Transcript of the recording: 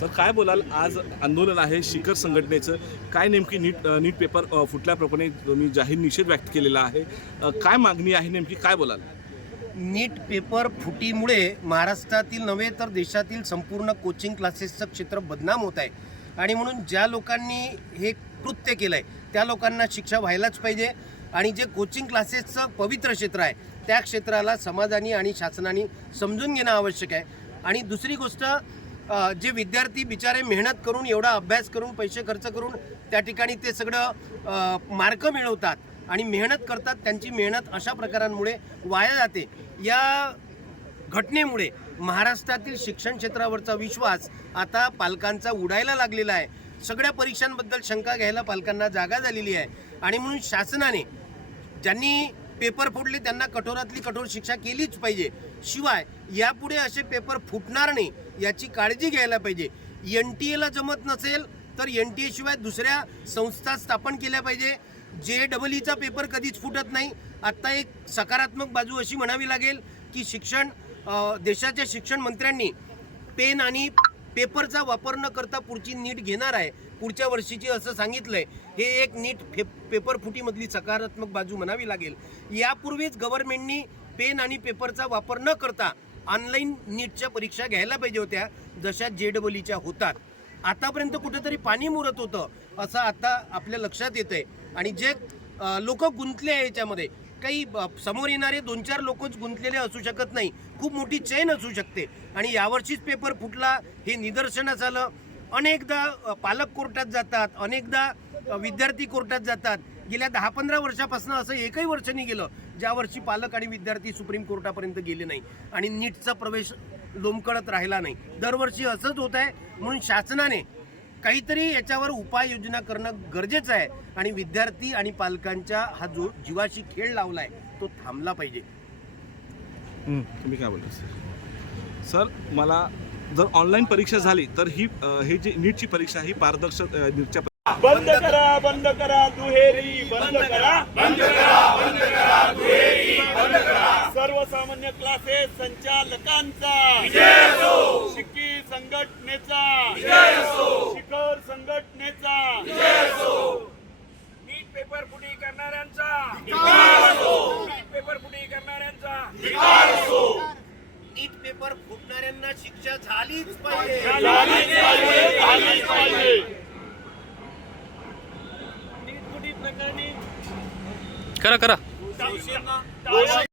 Sir काय बोलाल, आज आंदोलन आहे शिखर संघटनेचं, काय नेमकी नीट पेपर फुटल्याप्रमाणे तुम्ही जाहीर निषेध व्यक्त केलेला आहे, काय मागणी आहे नेमकी, काय बोलाल? नीट पेपर फुटीमुळे महाराष्ट्रातील नव्हे तर देशातील संपूर्ण कोचिंग क्लासेसचं क्षेत्र बदनाम होत आहे आणि म्हणून ज्या लोकांनी हे कृत्य केलं आहे त्या लोकांना शिक्षा व्हायलाच पाहिजे आणि जे कोचिंग क्लासेसचं पवित्र क्षेत्र आहे त्या क्षेत्राला समाजाने आणि शासनाने समजून घेणं आवश्यक आहे। आणि दुसरी गोष्ट, जे विद्यार्थी बिचारे मेहनत करून एवढा अभ्यास करून पैसे खर्च करून त्या ठिकाणी ते सगळं मार्क मिळवतात आणि मेहनत करतात, त्यांची मेहनत अशा प्रकारांमुळे वाया जाते। या घटनेमुळे महाराष्ट्रातील शिक्षण क्षेत्रावरचा विश्वास आता पालकांचा उडायला लागलेला आहे। सगळ्या परीक्षांबद्दल शंका घ्यायला पालकांना जागा झालेली आहे आणि म्हणून शासनाने ज्यांनी पेपर फोडले त्यांना कठोरातली कठोर शिक्षा केलीच पाहिजे। शिवाय यापुढे असे पेपर फुटणार नाही याची काळजी घ्यायला पाहिजे। NTA ला जमत नसेल तर NTA शिवाय दुसऱ्या संस्था स्थापन केल्या पाहिजे। JEEचा पेपर कधीच फुटत नाही। आता एक सकारात्मक बाजू अशी म्हणावी लागेल की देशाच्या शिक्षण मंत्र्यांनी पेन आणि पेपरचा वापर न करता पुढची नीट घेणार आहे पुढच्या वर्षीची असं सांगितलंय। हे एक नीट पेपर फुटीमधली सकारात्मक बाजू म्हणावी लागेल। यापूर्वीच गव्हर्नमेंटनी पेन आणि पेपरचा वापर न करता ऑनलाईन नीटच्या परीक्षा घ्यायला पाहिजे होत्या जशा JEEच्या होतात। आतापर्यंत कुठेतरी पाणी मुरत होतं असं आता आपल्या लक्षात येतंय आणि जे लोक गुंतले आहे याच्यामध्ये, काही समोर येणारे 2-4 लोकच गुंतलेले असू शकत नाही, खूप मोठी चैन असू शकते आणि यावर्षीच पेपर फुटला हे निदर्शनास आलं। अनेकदा पालक कोर्टात जातात, अनेकदा विद्यार्थी कोर्टात जातात। गेल्या 10-15 वर्षापासून असं एकही वर्ष नाही गेलं ज्या वर्षी पालक आणि विद्यार्थी सुप्रीम कोर्टापर्यंत गेले नाही आणि नीटचा प्रवेश लोंबकळत राहिला नाही। दरवर्षी असंच होत आहे म्हणून शासनाने काहीतरी याच्यावर उपाययोजना करणं गरजेचं आहे आणि विद्यार्थी आणि पालकांच्या हा जो जीवाशी खेळ लावलाय तो थांबला पाहिजे। तुम्ही काय बोलता सर? मला जर ऑनलाईन परीक्षा झाली तर हे जी नीटची परीक्षा ही पारदर्शक नीटच्या बंद करा दुहेरी बंद करा सर्वसामान्य क्लासेस संचालकांचा शिक्की संघटनेचा शिखर संघटनेचा नीट पेपर फुटी करणाऱ्यांचा नीट पेपर फुटणाऱ्यांना शिक्षा झालीच पाहिजे। करा